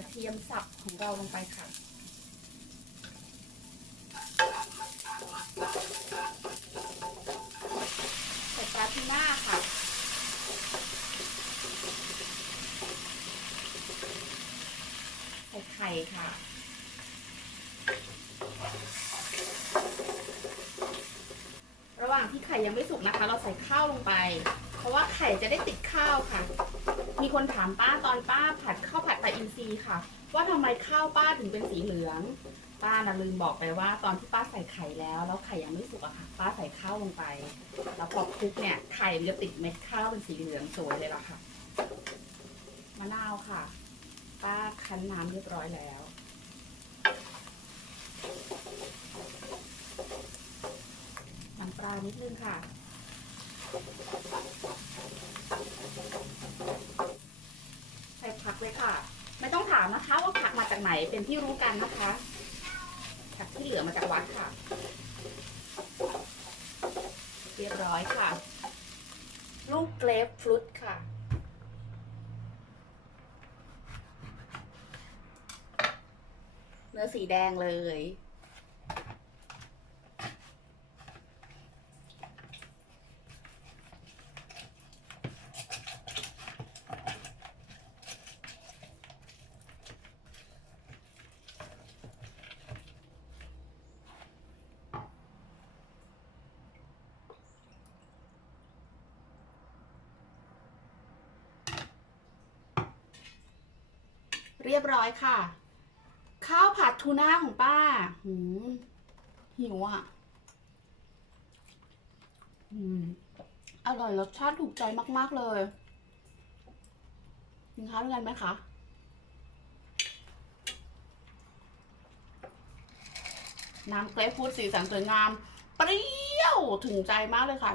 ระเทียมสับของเราลงไปค่ะ ใส่ปลาทูน่าค่ะ ใส่ไข่ค่ะระหว่างที่ไข่ยังไม่สุกนะคะ เราใส่ข้าวลงไป เพราะว่าไข่จะได้ติดข้าวค่ะ มีคนถามป้าตอนป้าผัดข้าวผัดปลาอินทรีย์ค่ะ ว่าทำไมข้าวป้าถึงเป็นสีเหลือง ป้านะลืมบอกไปว่า ตอนที่ป้าใส่ไข่แล้ว แล้วไข่ยังไม่สุกอะค่ะ ป้าใส่ข้าวลงไป แล้วพอคลุกเนี่ยไข่มันจะติดเม็ดข้าวเป็นสีเหลืองสวยเลยล่ะค่ะมะนาวค่ะ ป้าคั้นน้ำเรียบร้อยแล้วน้ำปลานิดนึงค่ะ ผักเลยค่ะไม่ต้องถามนะคะว่าผักมาจากไหนเป็นที่รู้กันนะคะผักที่เหลือมาจากวัดค่ะ เรียบร้อยค่ะ ลูกเกรปฟรุตค่ะเนื้อสีแดงเลย เรียบร้อยค่ะ ข้าวผัดทูน่าของป้าหืมหิวอะอืมอร่อยรสชาติถูกใจมาก ๆ เลยกินข้าวด้วยกันไหมคะน้ำเกรฟฟูดสีสันสวยงาม เปรี้ยวถึงใจมากเลยค่ะ